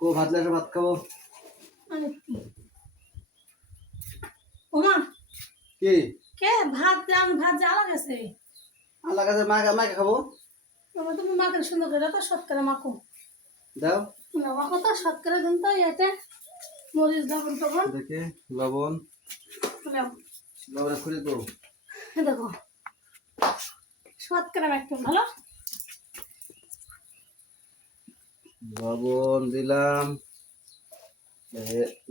কো ভাত লাগা ভাত খাবো ওমা কি কে ভাত দাম ভাত জ্বালা গেছে আল্লাহ কাছে মাকে খাবো ওমা তুমি মাকে সুন্দর করে তো শতকরা মাখো দাও না মাখো তো শতকরা দিন তো এতে মরিচ লবণ টবণ দেখে লবণ নাও লবণ খুলে দাও দেখো শতকরা একটু ভালো লবণ দিলাম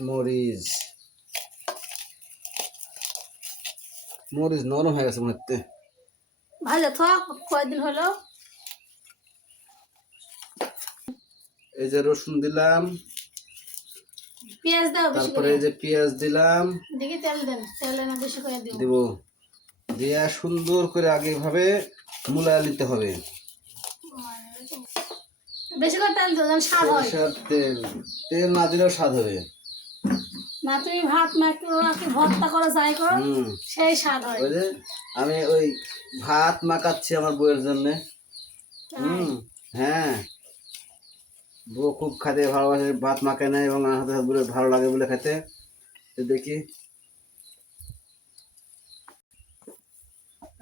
মরিচ মরিচ নরম হয়ে গেছে মনে হচ্ছে ভালো তো কয়দিন হলো এই যে রসুন দিলাম পেঁয়াজ দাও বেশি তারপরে করে এই যে পেঁয়াজ দিলাম দেখি তেল দেন তেল না বেশি করে দিও দিব দিয়া সুন্দর করে আগে ভাবে মুলায় নিতে হবে বেশি করে তেল দাও যেন স্বাদ হয় সরিষার তেল তেল না দিলেও স্বাদ হবে না তুমি ভাত মাখো নাকি ভর্তা করো যাই করো সেই স্বাদ হয় ওই যে আমি ওই ভাত মাখাচ্ছি আমার বউয়ের জন্য হ্যাঁ বউ খুব খেতে ভালোবাসে ভাত মাখে নেয় এবং আমার হাতে বলে ভালো লাগে বলে খেতে তো দেখি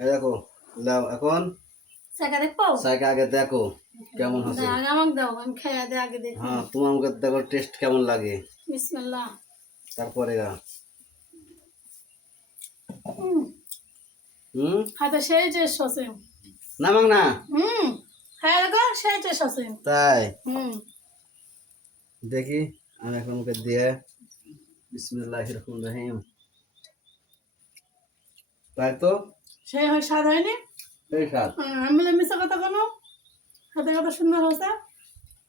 এই দেখো লাও এখন সেকা দেখো সাইকে আগে দেখো কেমন হচ্ছে আগে আমাকে দাও আমি খেয়ে দে আগে দেখি হ্যাঁ তোমার আমাকে দেখো টেস্ট কেমন লাগে বিসমিল্লাহ তারপরে খাইতে সেই টেস্ট আছে নামাক না খাই দেখো সেই টেস্ট আছে তাই দেখি আমি এখন মুখে দিয়ে বিসমিল্লাহির রহমানির রহিম তাই তো সেই হয় স্বাদ হয়নি এই স্বাদ আমি বলে মিশা কথা কোনো হাতে কথা সুন্দর হয়েছে